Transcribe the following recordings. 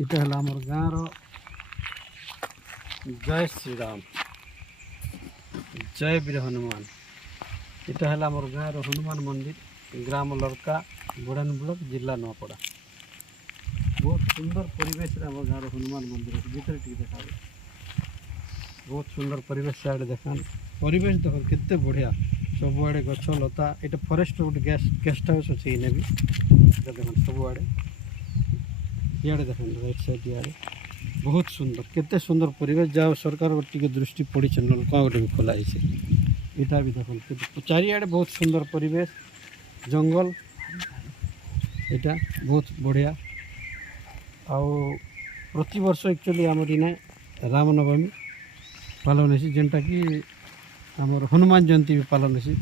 इटा है आम गाँव जय श्री राम जय वीर हनुमान। इटा है आम गाँव हनुमान मंदिर ग्राम लड़का बुढ़ान ब्लॉक जिला नुआपड़ा। बहुत सुंदर परिवेश आम गाँव हनुमान मंदिर भीतर टी देखा बहुत सुंदर परिवेश सियाड़े देखान परिवेश देख केते बढ़िया सबुआड़े गछ लता ये फरेस्ट गोटे गेस्ट हाउस अच्छे इने भी देख सबुआड़े इे देख राइट साइड इे बहुत सुंदर केते सुंदर परिवेश जाओ सरकार टी दृष्टि पड़ी नलका गोटे भी खोलाई यहाँ भी देख चारिआडे बहुत सुंदर परिवेश जंगल यहाँ बहुत बढ़िया आउ प्रति वर्ष एक्चुअली आम इने रामनवमी पालन होसी जेनटा कि आमर हनुमान जयंती भी पालन होसी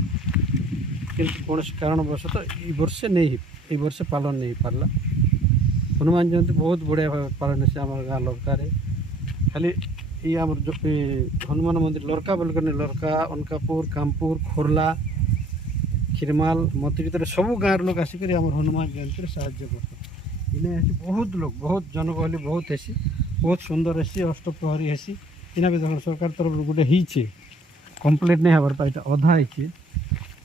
किंतु कौन कारणवश तो ये वर्ष पालन नहीं पारला। हनुमान जयंती बहुत बढ़िया भाव पालन होसी आम गाँ लड़का खाली ये आम जो हनुमान मंदिर लड़का बोल लड़का अनकापुर कामपुर खोरला खिरमाल मती भर सब गाँव लोग आसिक हनुमान जयंती साहाଯ୍य कर इने बहुत लोग बहुत जनगहली बहुत हेसी बहुत सुंदर हेसी अष्टप्रहरी हेसी इना भी देख सरकार तरफ गोटे होइए कम्प्लीट नहीं हबार तो यहाँ अधा होइए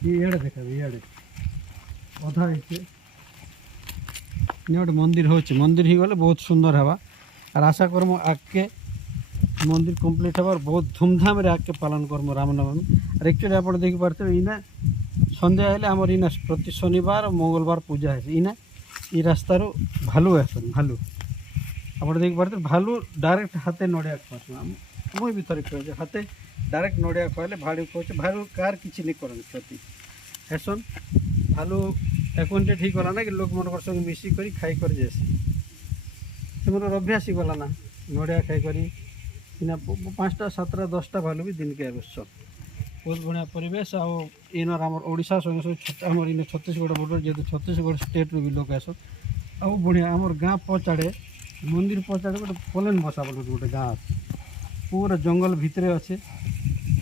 ये देखा इे अधा होइए गोटे मंदिर हो मंदिर हो गले बहुत सुंदर हवा और आशा करम आगे मंदिर कम्प्लीट हबार बहुत धूमधाम रे आगे पालन करम रामनवमी। और एक्चुअली आप देखी पार्थे इना सन्ध्या हेले आमर इना प्रति शनिवार और मंगलवार पूजा है इना ये रास्तार भालू आसन भालू आप देखी पार्थे भालू डायरेक्ट हाथे नड़िया खुआ मुई भी थोड़े कहे हाथे डायरेक्ट नड़िया खुआले भालू कहे भालू कार किसी नहीं करन क्षति हेसन भालू एक्वेंटेड ही गला ना कि लोक मन संगे मिसिक खाई कर जासी से मोर अभ्यास ही गला ना नड़िया खाई करी इना 5टा 7टा 10टा भालू भी दिन के आवश्यक बहुत बढ़िया परिवेश आउ इनर आम ओडिशा संगे सब आम इन छत्तीसगढ़ बॉर्डर जेहतु छत्तीसगढ़ स्टेट रू भी लोग आस आउ बढ़िया आमर गाँ पचाड़े मंदिर पचाड़े गोटे पोलेन बसा बोल गोटे गाँ अच्छे पूरा जंगल भितरे अच्छे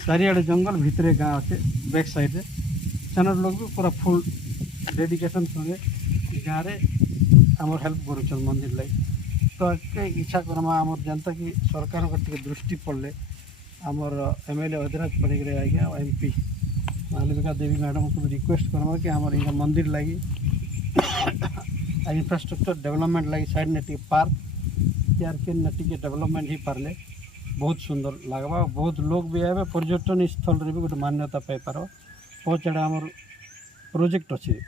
चारिआडे जंगल भितरे गाँ अच्छे बैक साइड सेनर लोग भी पूरा फुल डेडिकेशन संगे गाँव में आम हेल्प कर मंदिर लगे तो आगे इच्छा करमा आम जनता कि सरकार टी दृष्टि पड़े आमर एमएलए अधिराज पड़ेगरे आज्ञा एमपी मालविका देवी मैडम को भी रिक्वेस्ट करमा कि आमर इन मंदिर लगी इंफ्रास्ट्रक्चर डेवलपमेंट लगी साइड ने टी पार्क यार के टी डेवलपमेंट ही पारे बहुत सुंदर लगवा बहुत लोग भी आए पर्यटन स्थल भी गोटे मान्यता पाई पार पचाड़े आमर प्रोजेक्ट अच्छे